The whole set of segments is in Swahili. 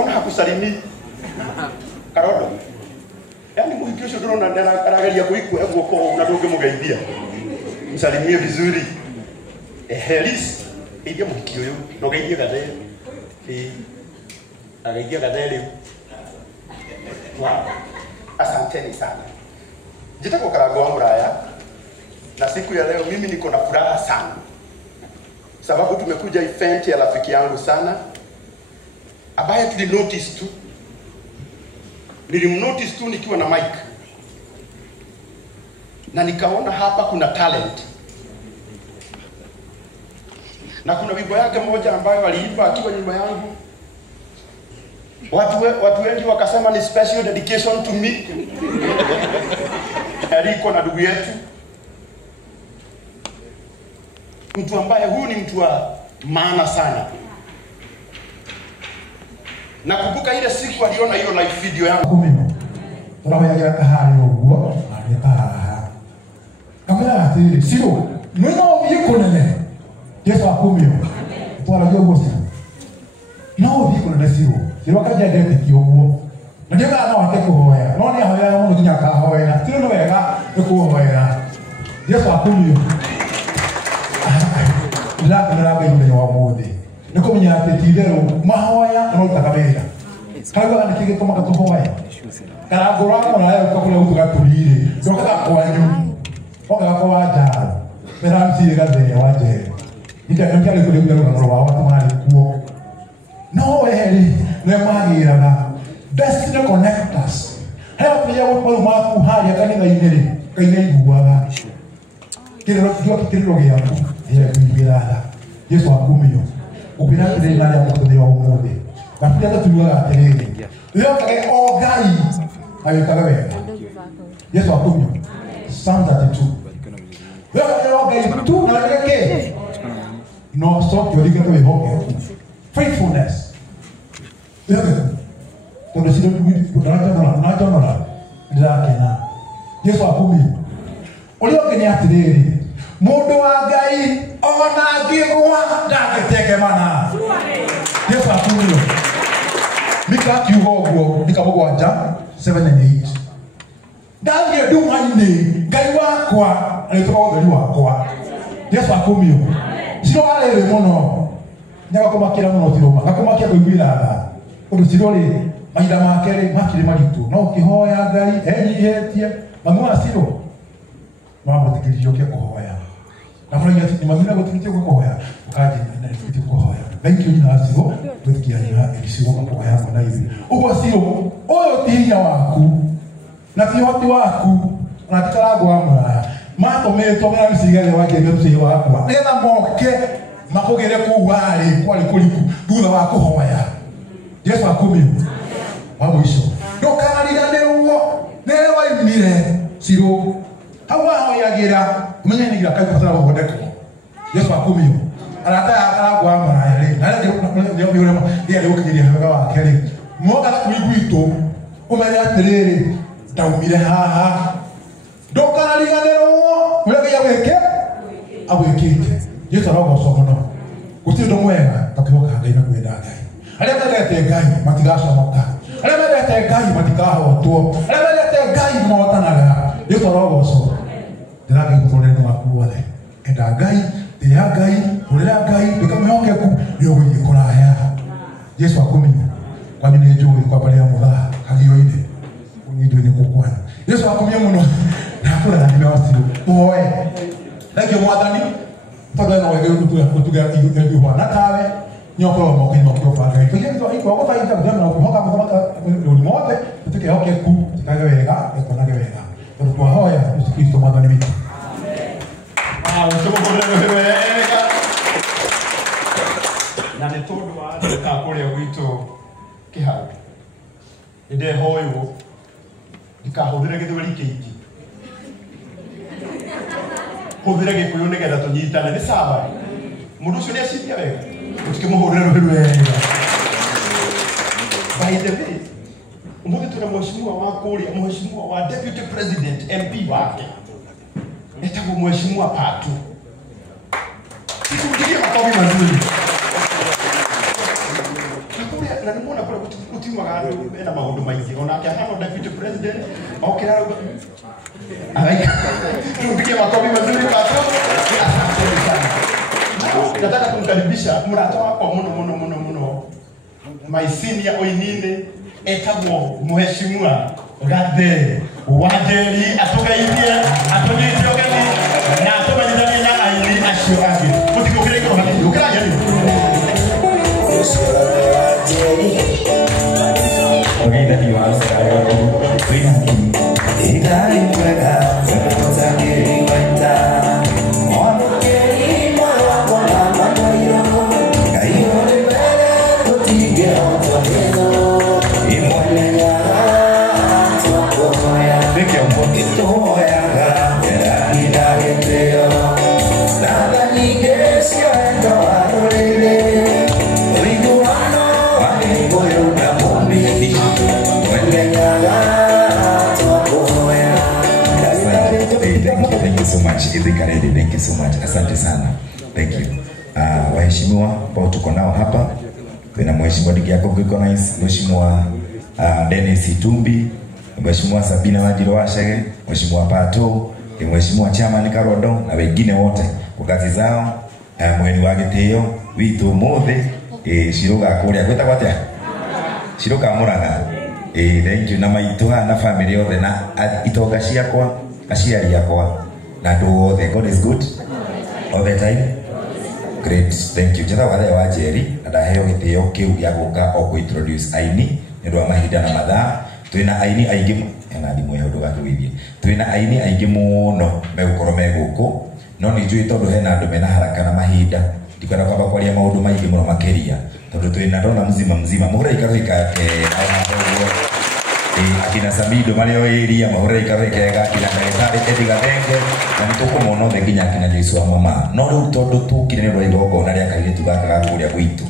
mbona hakusalimi Karodo yani muhiki ucio ndurona ndarageria kuikua guoko na ndungimugeithia msalimie vizuri Helis idia muhiki uyu no geithie gathe ageithia gathe wow asanteni sana jitako Karago wa Muraya na siku ya leo mimi niko na furaha sana sababu tumekuja event ya rafiki yangu sana ambaye tulinotice tu nilimnotice tu nikiwa na mic na nikaona hapa kuna talent na kuna wimbo yake moja ambayo aliimba akiwa nyuma yangu watu wengi wakasema ni special dedication to me aliko na ndugu yetu mtu ambaye huyu ni mtu wa maana sana. Nakumbuka ile siku aliona hiyo live video yangu mimi. Tunawayagira kahari uguo, alitaha. Kamera ati sio, mwana obiko nene. Yesu akumio. Twala jogo sio. Na obiko nene sio. Sio kaja gete kioguo. Na ndio kana wate kuhoya. Noni ahoya mundu kinya kahoya. Sio no wega kuhoya. Yesu akumio. La naraga yule wa mode niko menya atitidero mahoya no takabera kaga andikige kama katohoya Karago wako na yeye ukakula utugaturire ndoka kwanyu oga kwa waja meramsi gaze waje ndio kule kule ngoro wa watu mali kuo no eri ne magira na destiny connectors help ya watu maku hali kanitha inere kaine iguaga kile rokio kitiro yangu ya kuibirada Yesu akumio ubira kile nani amukuthia umuthi bafia tuliwa aterere leo kage ogai ayikaga wega Yesu akumio Psalm 32 leo kage ogai tu na leke no stop your liga to hope faithfulness leo tondo sio na ndakena Yesu akumio ulio kenya aterere mundu wa Ngai ona ngigwa ndagiteke mana Yesu akumio Mika kiugo nikamugwanja 7 and 8 Ndangie ndumani Ngai wakwa alitoka theri wakwa Yesu akumio sio wale muno nyaga kumakira muno tiroma gakumakia kuibira undu sirori maida makere makire maritu no kihoya Ngai enyihetie mamwa siro mambo tikiriyo ke kuhoya na mwana yati nimagina gutiriyo ke kuhoya ukaje na tikiriyo kuhoya thank you na siro tukiya na elisiwo kuhoya kwa hivi ugo siro oyo tinya waku na tihoti waku na tikarago wa Muraya mato meto mera msigale wake ndio msiyo wako nenda moke makogere ku wale kwali kuliku dula wa kuhoya Yesu akumio mambo hizo ndokanaliganero nere waimire siro hawa hoyagira mwenyegira kai pasara bodeko Yesu akumio arata akagwa Muraya le na ndio yule ukijiria hawa wakere moga kuliguito umenya terere taumire haha ndokanaliganero urege yaweke awekete Yesu aragoso muno gutindo mwega takihoka Ngai na kwenda Ngai aria mendete Ngai matigacomoka aria mendete Ngai matigahotwo aria mendete Ngai motanaga Yesu aragoso ndiraga gutorera makuothe enda Ngai tia Ngai urira Ngai ndikamehokeku ndio gũgĩkũraya Yesu akumenya kwa nini njũĩ kwa bali ya mutha hagio-inĩ unyindo-inĩ gũkwana Yesu akumenya muno na kũra na ndio wasiro oe thank you mwathani tondu no wege kutuga igwa na tawe nyoko wa moko imo kwa Ngai tuge ndo iko kwa faida ndio na kuhoka kwa mothe tuke hoke ku tikaga wega ekonage wega ndo kwa hoya Yesu Kristo mwathani witu amen tuko wega na ne tondu wa ka kuria witu kihau inde hoyo ndikahũthĩre gĩthweri kĩingĩ hũthĩre gĩkũyũ nĩgetha tũnyitane nĩ sawa mũndũ ũcio nĩ aciria wega tũtikĩmũhũrĩre rũhĩ wega by the way ũmũthĩ tũna mheshimiwa wa kũrĩa mheshimiwa wa deputy president MP wake etagwo mheshimiwa Patu tukugirie makofi mazuri na nimuona kule mena maundu maingi ona akihana deputy president okira aika tupigie makofi mazuri pato. Asante sana. Nataka kumkaribisha mrata wako muno my senior oinine etagwo mheshimiwa Gathe Wajeri atugaithie atonyite ogeni na atubanyithanie na aini acio angi mutikukire ko hati ukiraje ni ogeitha ni wa sayo twina ki idari mwega zata kiri wata mwakeri mwa kwa mayo kayo lebele tutige otogeno imolenya tokoya bekyo mbo ya ga ida geteo nada ni gesio endo arolele oiguano anigoyo na bombi molenya tokoya. Thank you so much. Thank you so much. Asante sana. Thank you. Waheshimiwa ambao tuko nao hapa, kuna mheshimiwa Digiako Gikonis, mheshimiwa Dennis Itumbi, mheshimiwa Sabina Wajiro Washege, mheshimiwa Pato, mheshimiwa Chairman Karodo na wengine wote kwa kazi zao. Mweni wa gitio witu mothe shiroga kuria gweta gwatia shiroga muraga. Thank you na maitwa na family yothe na itonga ciakwa aciari yakwa na ndu othe. God is good all the time. Great, thank you. Jatha wathe wa Njeri na ndaheo gitio kiu gya guka o introduce aini ndu wa mahinda na mathaa. Twina aini aingi na ndimu ya undu gatwithie. Twina aini aingi muno megukoro meguku no ni njui tondu hena andu mena haraka na mahinda ndikwenda kwamba kwaria maundu maingi muno makiria tondu twina ndona mzima muhura ikaro ikake akina Samido Mario area mahura ikaro ikega akina Ndagitari Ediga Thenge na nitukumono the nginya akina Jesu wa mama no riu tondu tukire ni rwaigogo na ria kairetu gaka gakuria gwitu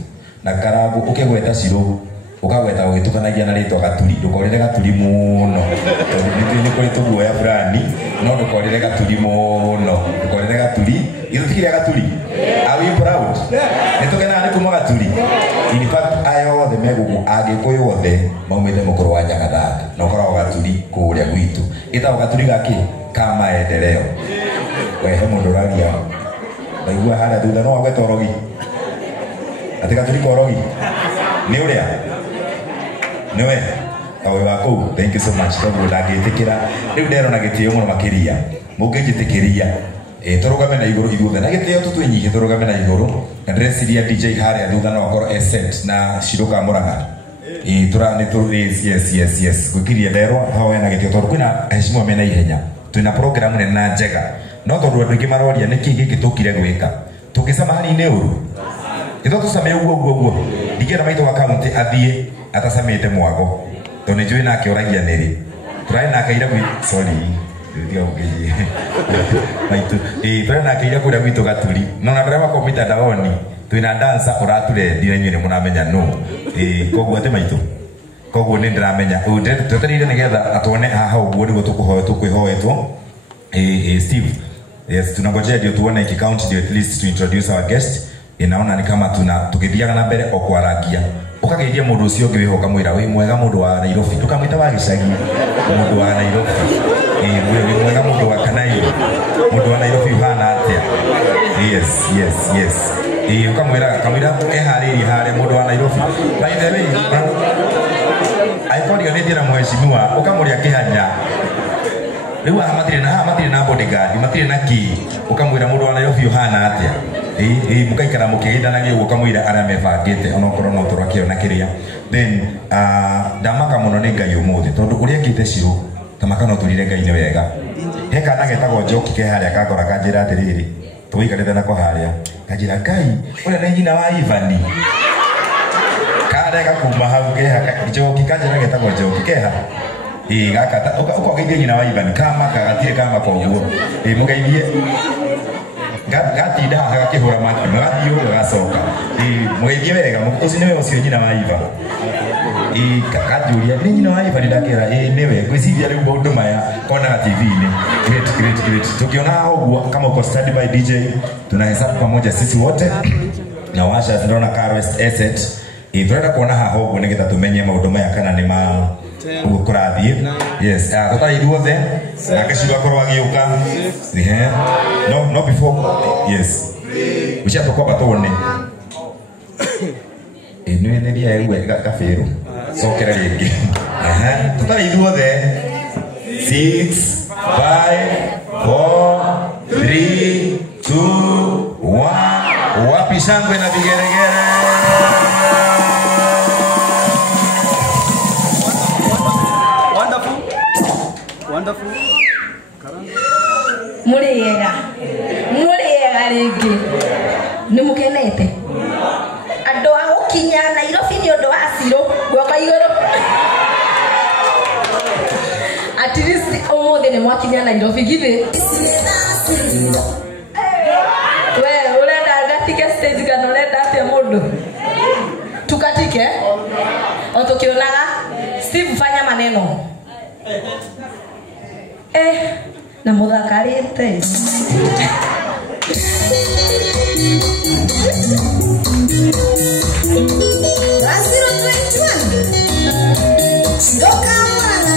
na karabu ukigweta ciro ukagweta ugitukanagia na ritwa Gaturi ndukorire Gaturi muno tondu ni kuri tuguoya fulani no ndukorire Gaturi muno ndukorire Gaturi irutikire Gaturi. Are you proud? Nitugena ni kuma Gaturi. In fact ayo the megugu agikuyu wothe maumite mukuru wa Nyagathanga na ukora Gaturi kuria gwitu ita Gaturi gaki kama endeleo wehe mundu ragia ndaigua hara thutha no agweta orogi ati Gaturi korogi ni uria niwe awe wako. Thank you so much tondu ndagitikira riu ndero na gitio muno makiria mungijitikiria turugame na iguru iguthe na gitio tutwinyihie turugame na iguru na dressiria DJ haria thutha no akoro essent na shiruka muranga turani tu yes gukiria ndero hawe na gitio tondu kwina heshima mena ihenya twina program nene na njega no tondu andu ingi maroria niki giki tukire gwika tukisema hani ne uru ito tusame uguo ndigira maito wa county athie atasamite mwago tondu njui na akioragia niri turai na kaira gwi sorry ndio ngiji maitu turai na kaira kuria gwitu Gaturi no na ndara komita daoni twina dancer urature ndire nyine munamenya no koguo ate maitu koguo ni ndiramenya tutarire nigetha atone haha uguo niguo tukuhoya tukwihoetwo Steve. Yes, tunangojea ndio tuone iki count ndio at least to introduce our guest. Inaona ni kama tukithiaga na mbere okwaragia ukageithia mundu ucio ngi wihoka mwira wi mwega mundu wa Nairobi tukamwita wa gicagi mundu wa Nairobi wi mwega mundu wa Kanai mundu wa Nairobi hana atia. Yes ukamwira kamwira ehariri hare mundu wa Nairobi by the way aikodi ni ndira mheshimiwa ukamuria kihanya riu matire na bodyguard matire na ki ukamwira mundu wa Nairobi hana atia mukaikara mukiithanagia uguo kamwira aria mebangite ona okorwo no turakio na kiria then ndamaka muno ni Ngai umuthi tondu uria ngite ciro tamaka no turire Ngai ni wega he kana getagwo Njoki ke haria kagora kanjira atiriri tuikarite nako haria kanjira Ngai uria ni nyina wa Ivani karega kuma hau keha Njoki kanjira getagwo Njoki keha gakata ukogeithia nyina wa Ivani kama kagatire kama kwa uguo mugeithie gatinda agakihura mati magathio gacoka mugeithie wega ucio niwe ucio nyina wa Iva kajuria ni nyina wa Iva ndakira niwe gwiciria riu maundu maya kona TV-ini great tukiona uguo kama uko stand by DJ tunahesabu pamoja sisi wote na washa tunaona Car West Asset Turenda kuona haha ũguo nĩgetha tũmenye maũndũ maya kana nĩ ma kũrathiĩ. Yes, tũtarĩ ithuothe nake ciugo akorwo agĩũka. No before. Yes. Ucia tũkwamba tuone. Nĩ ria egwe gabĩrũ. Cokera rĩngĩ. Tũtarĩ ithuothe. 6, 5, 4, 3, 2, 1. Wapi shangwe na vigeregere? Wonderful. Muriega rĩngĩ nĩ mũkenete andũ a gũkinya Nairobi nĩ ũndũ wa Ciro guoka igũrũ. At least ũmũthĩ nĩ mwakinya Nairobi githĩ we ũrenda ngatike stage kana ũrenda atĩa mũndũ tukatike o tukionaga Steve fanya maneno na mudhakarite Rasiro 21 Doka mwana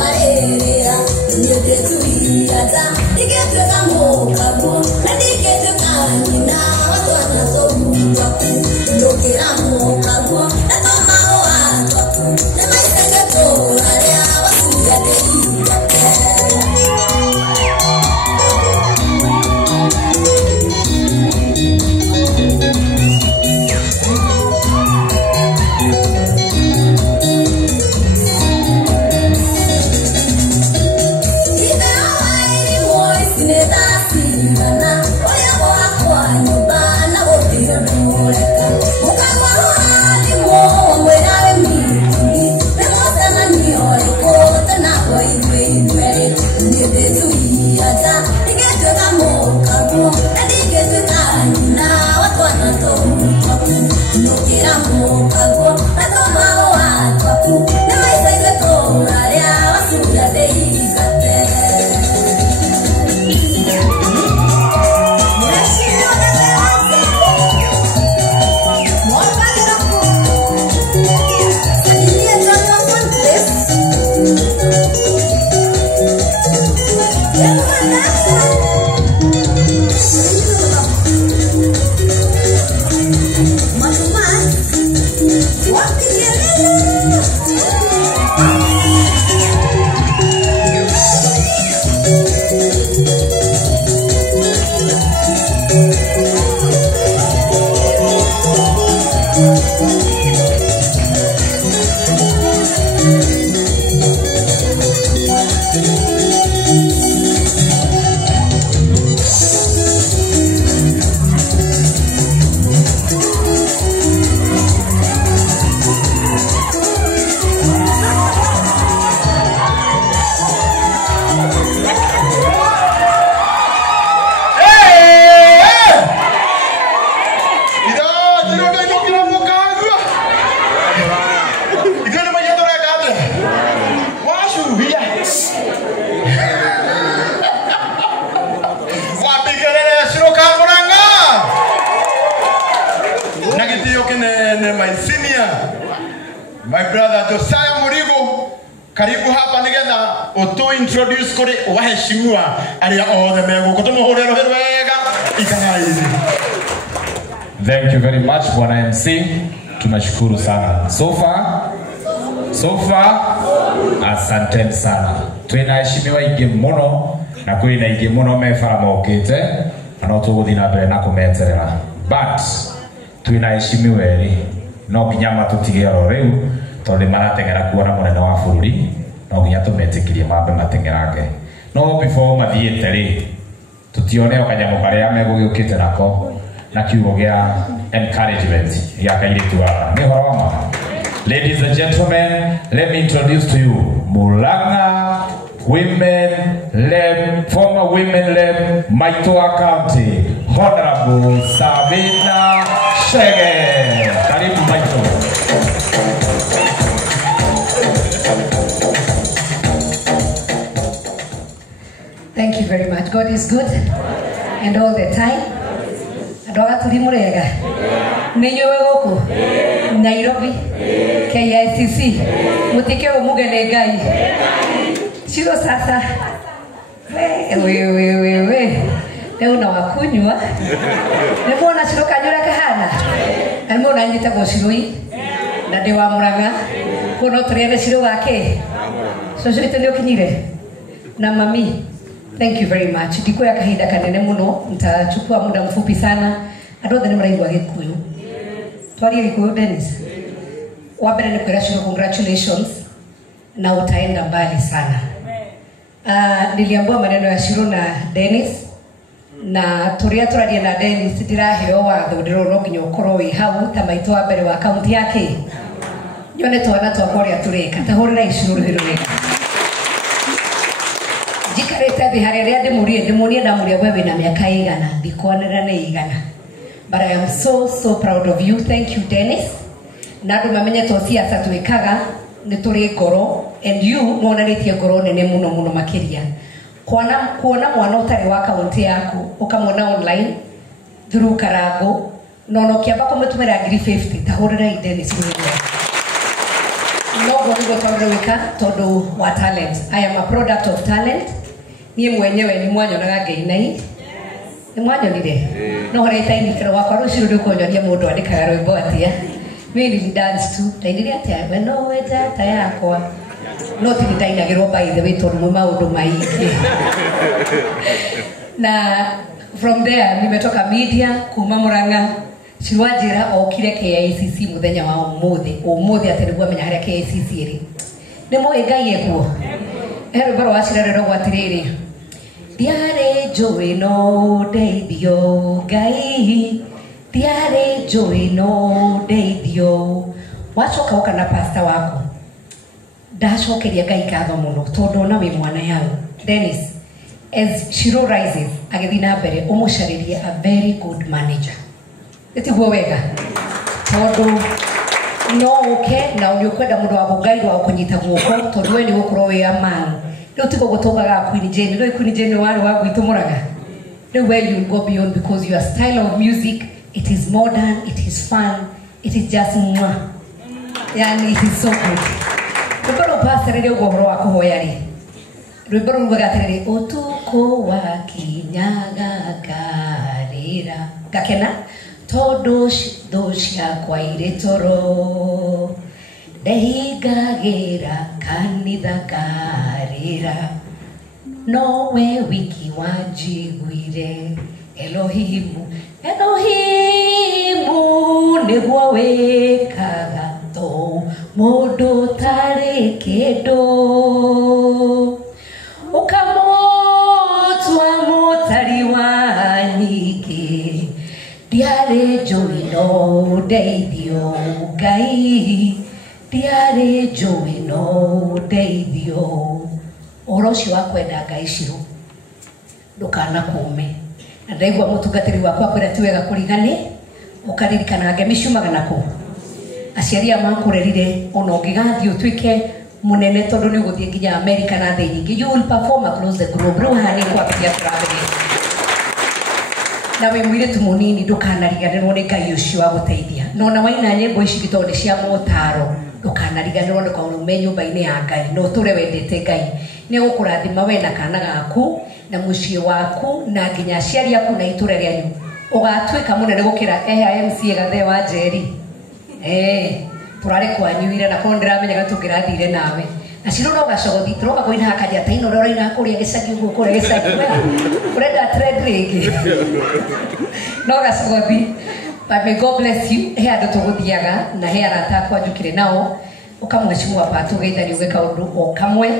Maria Josiah Murigo, karibu hapa nigetha utu introduce kuri waheshimiwa aria othe meguko tumuhurira wega ikanairi. Thank you very much Bwana MC. Tunashukuru sana. So far asante sana. Tunaheshimiwa ingi muno na kwina ingi muno mefara mokite no tuguthina mbere na kumeterera. But tunaheshimiwa eri no kinyama tutige ro riu tondu maratengera kuona munene wa bururi no nginya tumetikirie mambe matengerage. No before mathiete ri tutione okanyamu karia megugukite nako na kiugo gia encouragement ya kairitu aka ni horo wa. Ladies and gentlemen, let me introduce to you Mulanga Women Led, former Women Led Maitoa County, Honorable Sabina Shege. Karibu Maito. Thank you very much. God is good and all the time. Adoa tulimurega. Ninyowe goko. Nairobi. KICC. Mutike umugene ngai. Shiro sasa. We. Leo na wakunywa. Nemona shiro kanyura kahana. Nemona njita go shiroi. Na dewa Muranga. Kono triene shiro wake. So shiro ndio kinyire. Na mami. Thank you very much. Ndiko ya kahinda kanene muno, nitachukua muda mfupi sana. Andothe ni maraigwa Gikuyu. Twari Gikuyu Dennis. Wabere ni kwera shiro congratulations na utaenda mbali sana. Niliambiwa maneno ya Shiro na Dennis na turia turarie na Dennis ndiraheo watho ndiroro nginya ukorwo wi hau ta maito wa mbere wa kaunti yake. Nyone twana twakoria tureka tahurira Ishiro rwiro wega. Jikareta bihareria ndimurie ndamuria wewe na miaka igana ndikonera ne igana. But I am so proud of you. Thank you Dennis. Na andu mamenye to siasa twikaga ni turi ngoro and you monanitie ngoro nene muno makiria. Kuona mwana utari wa kaunti yaku ukamwona online through Karago no kiamba kumutumira 50 tahurira Dennis wewe. No go tondwika tondu wa talent. I am a product of talent. Niye mwenyewe ni mwanyonaga Ngai. Ni mwanyonire. No hore taini kero wakwa ruciru ndukonyoria mundu andikaga rwimbo atia. Mimi ni dance tu. Tainiria atia weno weja tayakwa. No tini tainagirwo by the way tondu maundu maingi. Na from there nimetoka media kuma Muranga. Shirwajira okire KICC muthenya wa umuthi atenegwa menya haria KICC iri. Nimo Ngai ekuo. Ero baro wacirerero gwatiriri. Diare joy no deithio Ngai. Diare joy no deithio. Wacoka uka na pastor wako. Ndacokeria Ngai katho muno tondu na wi mwana yao. Dennis, as Shiro rises agithina mbere umucaririe a very good manager. Etiguo wega. Tondu no uke na ulikwenda mundu wa Ngai wa kunyita guoko tondu we ni gukorwo wi a man. Leo tiko gutokaga Queen Jane. Leo Queen Jane wale wa gwitu Muraga. The way you go beyond because your style of music, it is modern, it is fun, it is just mwah. Yani it is so good. Rwimbo pastorere ugohoro wa kuhoya ri. Rwimbo rugaterere utuko wa kinyaga karira. Gakena tondu cia kwa ire toro. Ndehingagira kanitha karira. Nowe wiki wanjiguire. Elohimu niguo wikaga to mundu tari kindu. Ukamutwa mutari wa nyingi. Diare joy no deithio Ngai. Diare joy no deithio. Oroshi wa kwenda Ngai Shiro ndukana kume. Na ndaigwa mutungatiri wakwa kwira ti wega kurigani ukaririkana ngemi ciumaga nako. Aciari makurerire ona ungigathi utwike munene tondu ni guthie nginya America na thi nyingi. You will perform across the globe. Ruhani kwa pia travel. na we mwire tu munini ndukanariganirwo ni Ngai ucio wa guteithia no na waina nyimbo ici gitone cia motaro ndukanariganirwo ni kauru me nyumba-ini ya Ngai no ture wendete Ngai ni gukurathima we na kana gaku na muciĩ waku na nginya aciari aku na itura rĩanyu ũgatuĩka mũnene gũkĩra MCA Gathe wa Njeri turare kwanyu ira na korwo ndiramenyaga tũngĩrathire nawe na ciro no gacogothi turoka kũina hakaria ta ino ũrĩa ũraina kũrĩa gĩcagi ũguo kũrĩa gĩcagi ũrenda trend rĩngĩ no gacogothi. But may God bless you. He andũ tũgũthiaga na he arata akwa njũkĩre nao ũkamwecimu apa tũgeithani ũgĩka ũndũ o kamwe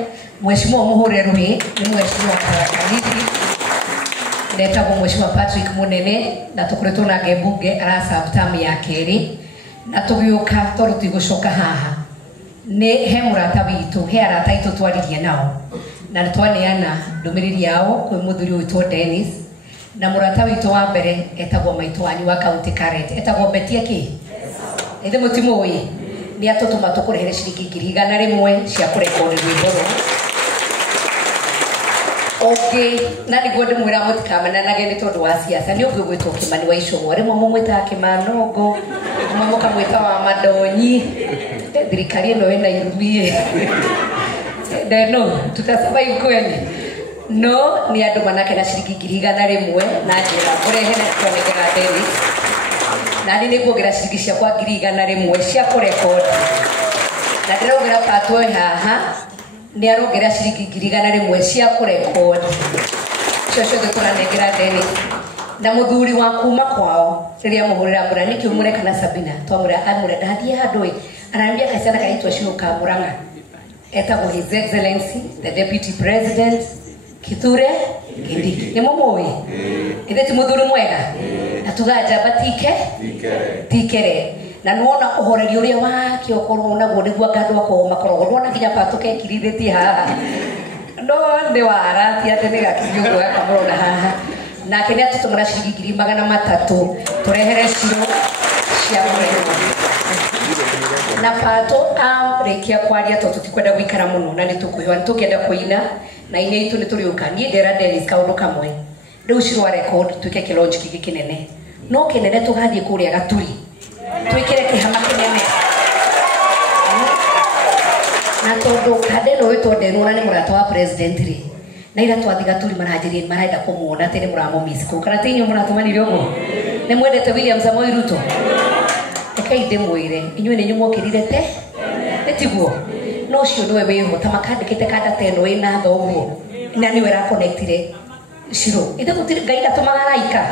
mwecimu mũhũre rũhĩ nĩ mwecimu Kanidi netagwo mwecimu Patrick Munene na tũkoretwo na mbunge araserve term ya kerĩ na tũgĩũka tondũ tigũcoka haha nĩ he mũrata witũ he arata aitũ twaririe nao na twaneana ndũmĩrĩri yao kwĩ mũthuri witũ Dennis na mũrata witũ wa mbere etagwo maitũ wanyu wa county current etagwo Betia kĩ ĩthĩ mũtimũĩ nĩ atũtũma tũkũrehere ciringi 100 cia kũrekodi rwĩmbo okay na nĩguo ndĩmwĩra mũtikamenanage nĩ tondũ wa siasa nĩ ũngĩ gwĩtwo Kĩmani wa Icũng'wa rĩmwe mũmwĩtaga Kĩmanongo rĩmwe mũkamwĩta wa Madonyi thirikari ĩno ĩna irumi no tutasurvive kweli no nĩ andũ manake na ciringi 100 na njĩra mũrehere twanengera Dennis na nĩ nguongerera ciringi ciakwa 100 cia kũrekodi na ndĩraugĩra patwo haha nĩ arongerera ciringi 100 cia kũrekodi cio ciothe tũranengera Dennis na mũthuri wa kuma kwao rĩrĩa mũhũrĩra mbura nĩ kĩumũre kana Sabina twamũra amũra ndathiĩ handũ ananiambia kaciana kaitwa Ciuka Murang'a etagwo His Excellency the Deputy President Kithure Kindiki nĩ mũmũĩ ĩthĩ ti mũthuri mwega na tũgajamba tikere na nuona ũhoreri ũrĩa wake ũkorwo naguo nĩguo ngandũ akorwo makoragwo nuona nginya patũke kirithĩtie haha no nĩ wara ti atĩ nĩ gakiri ũguo gakamũrona haha nake nĩ atũtũmĩra ciringi 300 tũrehere ciro cia mũrehwo na pato rĩkia kwaria tondũ tũtikwenda gũikara mũno na nĩ tũkwĩhoa nĩ tũkĩenda kũina na ine itũ nĩ tũrĩũka niĩ ndera Dennis kaũndũ kamwe rĩu ciro wa record twĩke kĩlonji kĩngĩ kĩnene no kĩnene tũgathiĩ kũrĩa Gaturi twĩkĩre kĩhama kĩnene na tondũ Kadeno wĩtwo Ndeno na nĩ mũrata wa president rĩ na ira twathi Gaturi maranjĩrie marenda kũmuona atĩ nĩ mũramũmiss kũu kana tĩinyo mũratũmanire ũguo nĩ mwendete William Samoei Ruto rekei ndĩmwĩre inyuĩ nĩ nyumũkĩrire te tiguo no ũcio nĩwe wĩho ta makandĩkĩte kanda ta ĩno ĩna thoguo na nĩwe rakonectire ciro ĩthĩ gũtirĩ Ngai ndatũmaga araika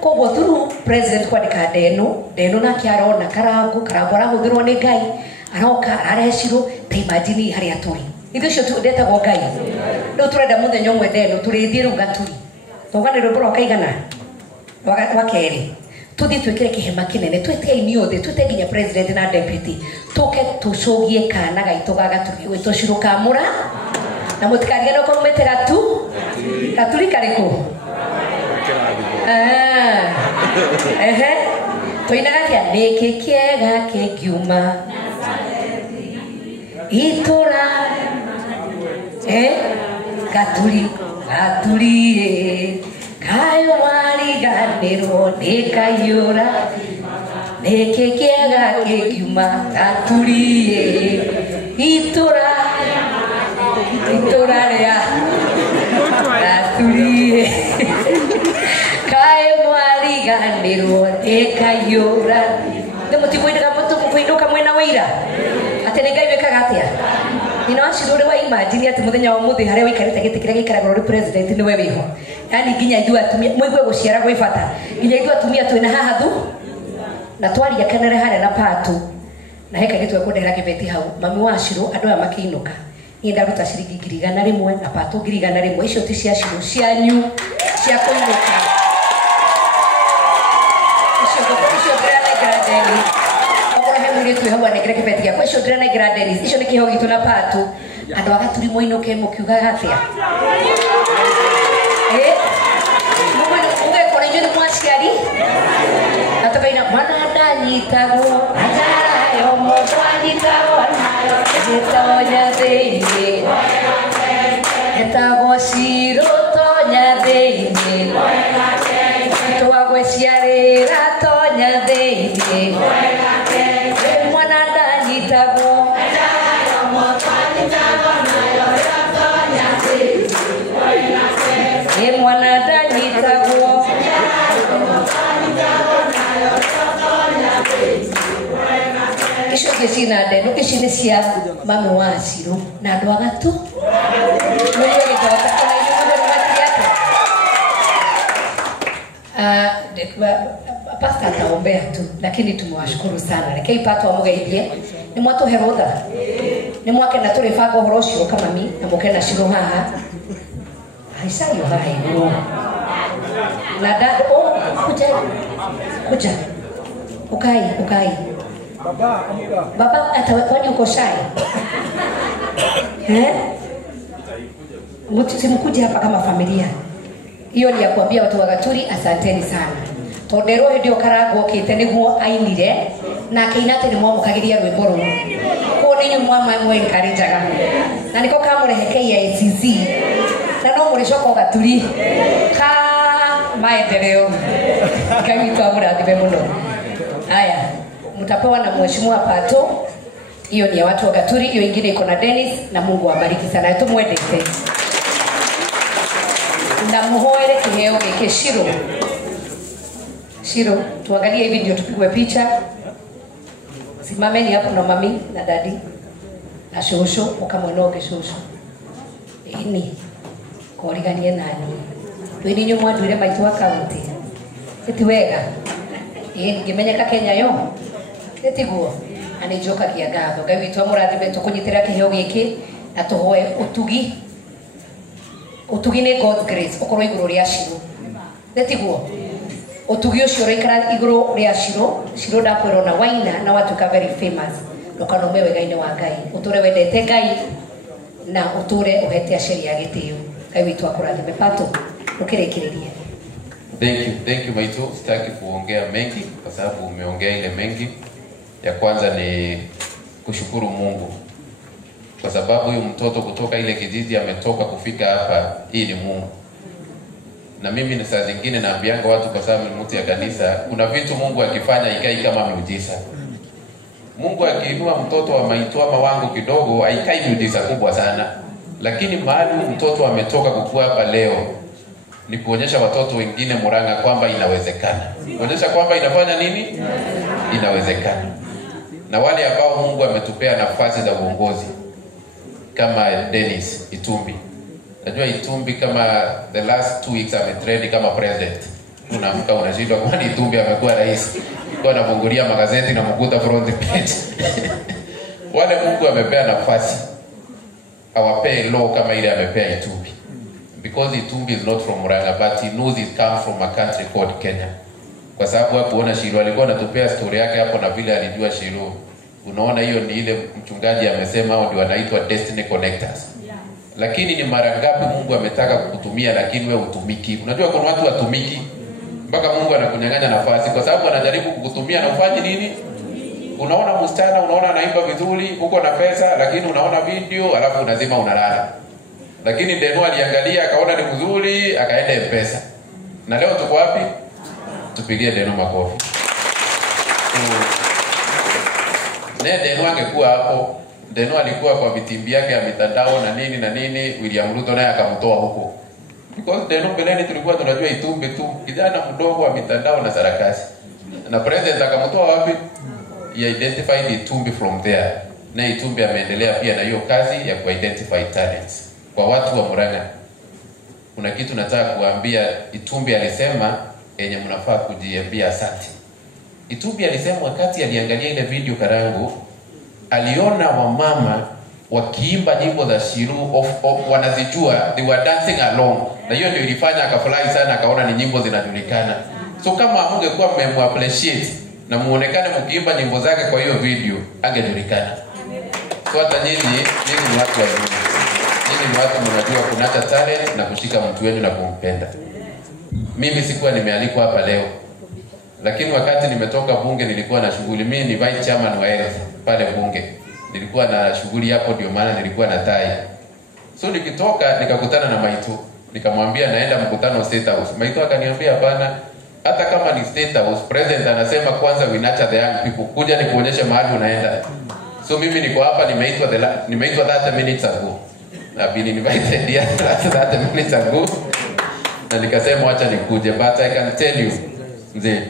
koguo through president kwandĩka Ndeno nake arona Karangu arahũthĩrwo nĩ Ngai aroka ararehe ciro ta imagine harĩa tũrĩ ithuĩ ũcio ndetagwo Ngai rĩu tũrenda mũthenya ũmwe Ndeno tũrĩthiĩ rĩu Gaturi twaugane rwĩmbo rwa kaigana wa kerĩ tuthi twĩkĩre kĩhema kĩnene twĩte inyuothe twĩte nginya president na deputy tũke tũcogie kana gaitũ ga Gaturi gwĩtwo Ciro Kamũra na mũtikarigane okorwo umĩte Gaturi karĩkũ tũinaga kĩa nĩkĩ kĩega kĩngiuma itũra Gaturi kayo mariganĩrwo nĩ Kaiũra nĩkĩ kĩega kĩngiuma Gaturi itũra rĩa Gaturi kayo mariganĩrwo nĩ Kaiũra nĩ mũtikũinũka mwena wĩira atĩ nĩ Ngai wĩkaga atĩa nina wacirũrĩ wa imagine atĩ mũthenya wa mũthĩ harĩa wĩikarĩte gĩtĩ kĩrĩa gĩikaragwo ũrĩ president nĩwe wĩho yani nginya ithuĩ atumia mũigue gũciara gwĩ bata nginya ithuĩ atumia twĩna haha thu na twaria kenere harĩa na patu na he kairĩtu ekũndehera kĩbeti hau mami wa Ciro andũ aya makĩinũka niĩ ndaruta ciringi 100 na patu 100 icio ti cia Ciro cianyu cia kũinũka icio ndĩranengera Dennis okorwo he mũirĩtu hau anengere kĩbeti gĩakwa icio ndĩranengera Dennis icio nĩ kĩheo gitũ na patu andũ a Gaturi mũinũke mũkiugaga atĩa mũgekora inyuĩ nĩ mwaciari na tũkaina mwana ndanyitagwo nayo mũndũ anyitagwo nayo gĩtonya thĩinĩ etagwo Ciro tonya thĩinĩ icio cina ndeno ici nĩ cia mami wa Shiro na andũ agatu nĩ gĩthota kana inyuĩ Pastor ataombea tu, lakini tumewashukuru sana. Rekei pato amugeithie. Ni mwatuhe rutha. Ni mwake na turi banga uhoro ucio kama mi na mukena Shiro haha. Aisha yo hai no. Na dad kuja. Ukai. Baba kwani uko shy? Msimkuja hapa kama familia. Hiyo ni ya kuambia watu wa Gaturi asanteni sana. Tondero ndio karagwo kite niguo ainire na keinate ni mwamukagiria rwimbo ru. Ko ninyu mwama mwe nkarijaga. Na niko kamurehe KICC. Na no muri shoko Gaturi. Ka maendeleo. Kaitwa murathime muno. Haya, mtapewa na mheshimiwa Pato. Hiyo ni ya watu wa Gaturi, hiyo ingine iko na Dennis na Mungu awabariki sana. Tumwendete. Na muhoere kiheo gike Shiro, tuangalie hivi ndio tupigwe picha. Simameni hapo na mami na dadi na shosho ukamwenoge shosho. Ini koriganie nani. Twini nyu mwanduire maitu wa county. Eti wega. Ngimenyeka Kenya yo. Eti guo. Ani joka kia gatho. Ngai witu amurathime tukunyitira kiheo giki na tuhoe utugi. Utugi ni God's grace okorwo iguru ria Shiro. Eti guo. Utugi ucio rekara iguru ria Shiro ndakwirwo na waina na watuka very famous. Ndokanome wega-ini wa Ngai. Uture wendete Ngai na uture uhete sheria gitio. Ngai witu akurathime Pato. Ukirikiririe. Thank you Maito. Sitaki kuongea mengi kwa sababu umeongea ile mengi. Ya kwanza ni kushukuru Mungu. Kwa sababu huyu mtoto kutoka ile kijiji ametoka kufika hapa, hii ni Mungu. Na mimi ni saa zingine naambianga watu kwa sababu ni mtu ya kanisa, kuna vitu Mungu akifanya ikai kama miujiza. Mungu akiinua mtoto wa Maito ama wangu kidogo, haikai miujiza kubwa sana. Lakini mahali mtoto ametoka kukua hapa leo, ni kuonyesha watoto wengine Murang'a kwamba inawezekana. Kuonyesha kwamba inafanya nini? Inawezekana. Na wale ambao Mungu ametupea nafasi za uongozi kama Dennis Itumbi. Najua Itumbi kama the last 2 weeks ametrend kama president. Unaamka unashindwa kwani Itumbi amekuwa rais. Kwa anafungulia magazeti na mkuta front page. Wale Mungu amepea nafasi awapee law kama ile amepea Itumbi. Because Itumbi is not from Murang'a, but he knows it comes from a country called Kenya. Kwa sababu hapo unaona Shiro alikuwa anatupea story yake hapo na vile alijua Shiro. Unaona hiyo ni ile mchungaji amesema hao ndio wanaitwa destiny connectors. Lakini ni mara ngapi Mungu ametaka kukutumia lakini wewe utumiki? Unajua kuna watu watumiki mpaka Mungu anakunyang'anya nafasi kwa sababu anajaribu kukutumia na ufanye nini? Unaona msichana, unaona anaimba vizuri, uko na pesa, lakini unaona video alafu unazima unalala. Lakini Deno aliangalia akaona ni mzuri, akaenda M-Pesa. Na leo tuko wapi? Tupigie Deno makofi. Deno angekuwa hapo, Deno alikuwa kwa vitimbi yake ya mitandao na nini, William Ruto naye akamtoa huko. Because Deno mbeleni tulikuwa tunajua Itumbi tu, kijana mdogo wa mitandao na sarakasi. Na president akamtoa wapi? He identified Itumbi from there. Na Itumbi ameendelea pia na hiyo kazi ya ku-identify talents. Kwa watu wa Murang'a, kuna kitu nataka kuambia. Itumbi alisema yenye mnafaa kujiambia asante. Itumbi alisema wakati aliangalia ile video Karangu, aliona wamama wakiimba nyimbo za Shiro wanazijua, they were dancing along. Na hiyo ndio ilifanya akafurahi sana, akaona ni nyimbo zinajulikana. So kama ungekuwa mmemappreciate na muonekane mkiimba nyimbo zake kwa hiyo video, angejulikana. So hata nyinyi ni watu wa Mungu. Nyinyi ni watu mnajua kunacha talent na kushika mtu wenu na kumpenda. Mimi sikuwa nimealikwa hapa leo. Lakini wakati nimetoka bunge nilikuwa na shughuli. Mimi ni vice chairman wa health pale bunge. Nilikuwa na shughuli hapo, ndio maana nilikuwa na tai. So nikitoka nikakutana na Maito. Nikamwambia naenda mkutano State House. Maito akaniambia hapana, hata kama ni State House, president anasema kwanza we nurture the young people. Kuja nikuonyeshe mahali unaenda. So mimi niko hapa, nimeitwa 30 minutes ago. Na bini invited here 30 minutes ago. Na nikasema acha nikuje, but I can tell you mzee,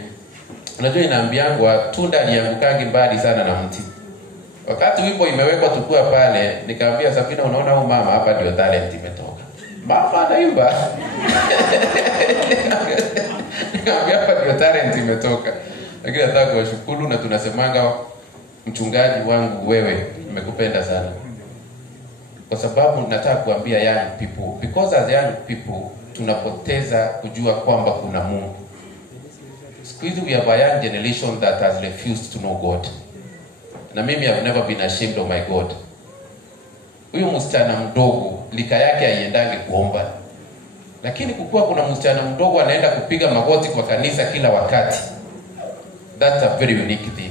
unajua inaambiangwa tunda liangukangi mbali sana na mti. Wakati wimbo imewekwa tukua pale, nikamwambia Sabina, unaona huyu mama hapa ndio talent imetoka. Mama anaimba. Nikamwambia hapa ndio talent imetoka. Lakini nataka kuwashukuru na tunasemanga mchungaji wangu wewe nimekupenda sana. Kwa sababu nataka kuambia young people, because as young people tunapoteza kujua kwamba kuna Mungu. Siku hizi we have a young generation that has refused to know God. Na mimi have never been ashamed of my God. Huyu msichana mdogo lika yake haiendangi kuomba. Lakini kukua kuna msichana mdogo anaenda kupiga magoti kwa kanisa kila wakati. That's a very unique thing.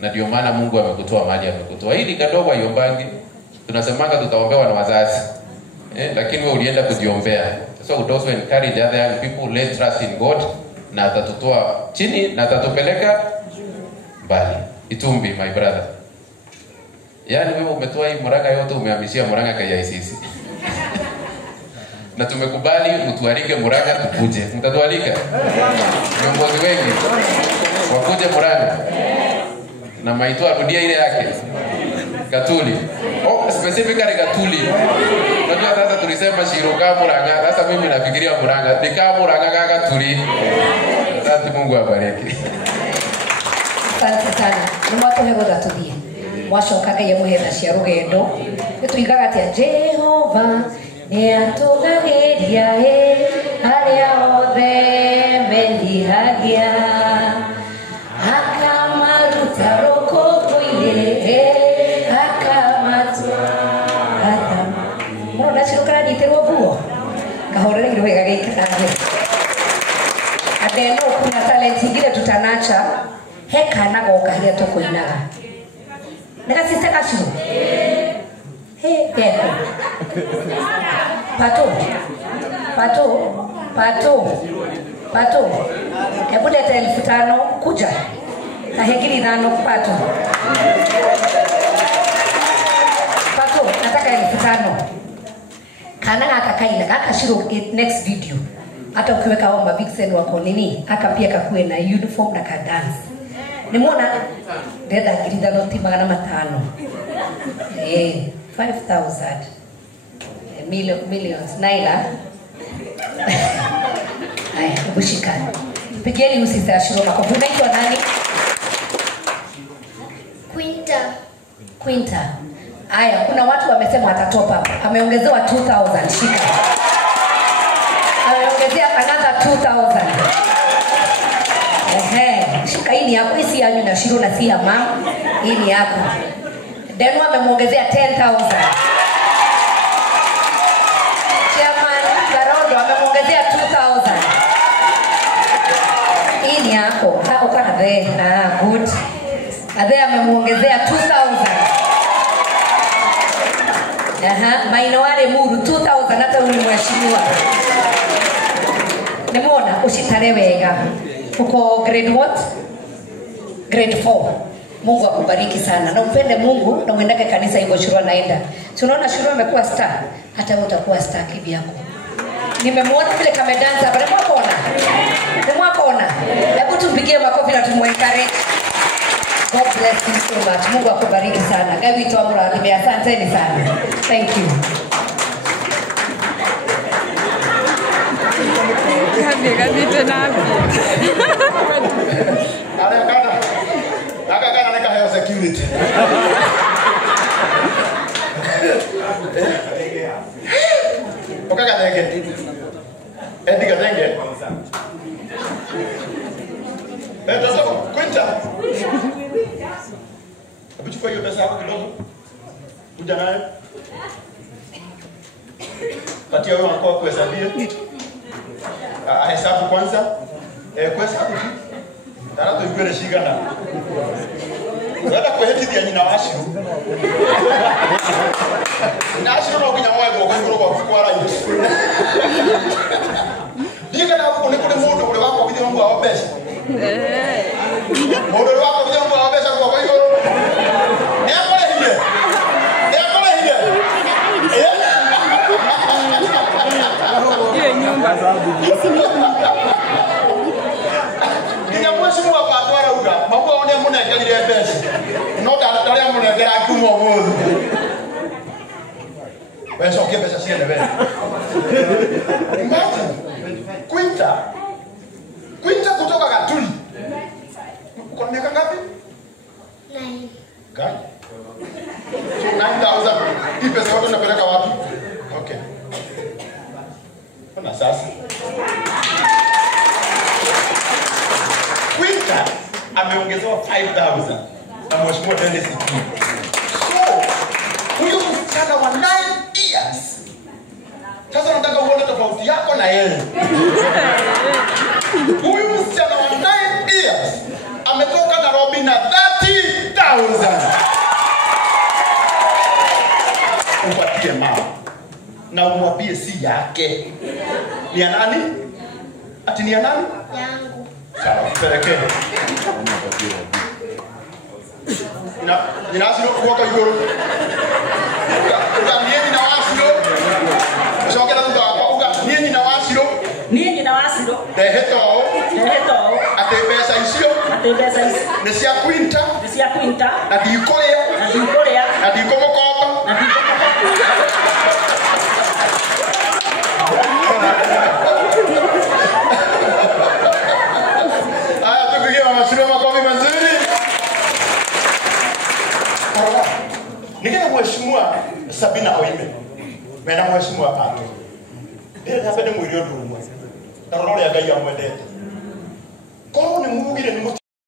Na ndio maana Mungu amekutoa mahali amekutoa. Hili kadogo aiombangi. Tunasemanga tutaombewa na wazazi. Lakini wewe ulienda kujiombea. So we also encourage other young people, let's trust in God na atatutoa chini na atatupeleka mbali. Itumbi my brother. Yaani wewe umetoa hii Murang'a yote umehamishia Murang'a KICC. Na tumekubali mtualike Murang'a tukuje. Mtatualika? Viongozi wengi wakuje Murang'a. Na Maitho arudia ile yake. Gatuli. Specifically Gatuli. Unajua sasa tulisema Shiroka Murang'a. Sasa mimi nafikiria Murang'a. Nika Murang'a Gatuli. Asante, Mungu abariki. Asante sana. Ni watu hego gatuthie. Mwacokaga ye muhetha cia rugendo. Nituigaga atia Jehova ni atugagiria aria othe mendihagia. Akamaruta rũkũngũ-inĩ akamatua gatama. Mũno ndacirũkara nyitĩrwo nguo ngahorereirwo wega gĩikara thĩ. Andeno kuna talent ingine tutanacha heka na goka hiria tukuinaga. Nakasise kashiru. Peko. Pato. Hebu leta 5,000 kuja. Kahegiri 5 pato. Nataka 5,000. Kana akakaina akashiro next video. Hata ukiweka hao mavixen wako nini, aka pia kakue na uniform na ka dance. Nimeona dada ngirida noti 500. 5,000. Millions naira. Haya, ubushikani. Pigeni usitashiro makofi. Unaitwa nani? Quinta. Haya, kuna watu wamesema atatopa hapa. Ameongezewa 2,000. Shika. Ameongezea another 2,000. Shika hii ni yako, hii si yanyu na Shiro na si ya mama. Hii ni yako. Denu amemuongezea 10,000. Chairman Garondo amemuongezea 2,000. Hii ni yako. Hako kana the. Good. Adhe amemuongezea 2,000. Mainaware Muru 2,000 hata uli mheshimiwa. Nimeona ushitare wega. Uko grade what? Grade 4. Mungu akubariki sana. Na umpende Mungu na uendake kanisa hivyo Shiro naenda. Si unaona Shiro amekuwa star, hata wewe utakuwa star kivyako. Nimemwona vile kama dancer, bado mwakona. Hebu tumpigie makofi na tumuencourage. God bless you so much. Mungu akubariki sana. Gabi tu amurathime. Asanteni sana. Thank you. Gabi tena. Kana neka hayo security. Okaka denge. Ediga denge. Sasa Quinta. Abichukua hiyo pesa hapo kidogo. Kuja nayo. Patia wewe mkoa kuhesabia. Hesabu kwanza. Kuhesabu. Tarato igwere shigana. Wala kuhetidia nyina washiru. Nashiru no kinyamwa go ngoro go kwara hiyo. Diga na ko ne ko mundu ule wako bidhi mungu awabesha. Mundu wako bidhi mungu awabesha kwa hiyo. Ni akole hiyo. Ile nyumba sababu. Kinyamwa simu wa patwara uga. Mambo one muna kalire pesa. No dala kunengera kuma umuthi wewe ukie pesa ciene wewe imagine Quinta kutoka Gatuli kwa miaka ngapi? 9. Gani? So 9,000 hii pesa yote unapeleka wapi? Okay. Kuna sasa Quinta ameongezewa 5,000 na mheshimiwa Dennis Ikulu. So huyu msichana wa 9 years sasa nataka uone tofauti yako na yeye. Huyu msichana wa 9 years ametoka Nairobi na 30,000. Upatie mama na umwambie si yake. Ni ya nani? Ati ni ya nani? Yangu. Sawa, pelekee. Ninasilo kuoka yoro. Nieni na wasilo. Shokera ndo kwa nieni na wasilo. Niĩ na wasiro Deheto. Ate pesa icio. Nĩ cia Quinta. Na ndikorea. Na ndikomokopa. Aya, tupigie mama shule makofi mazuri. Nikena mheshimiwa Sabina Oime. Mena mheshimiwa Pato. Ndio napenda mwilio ndugu. Taroro ya Ngai amwendete. Korwo ni mugire ni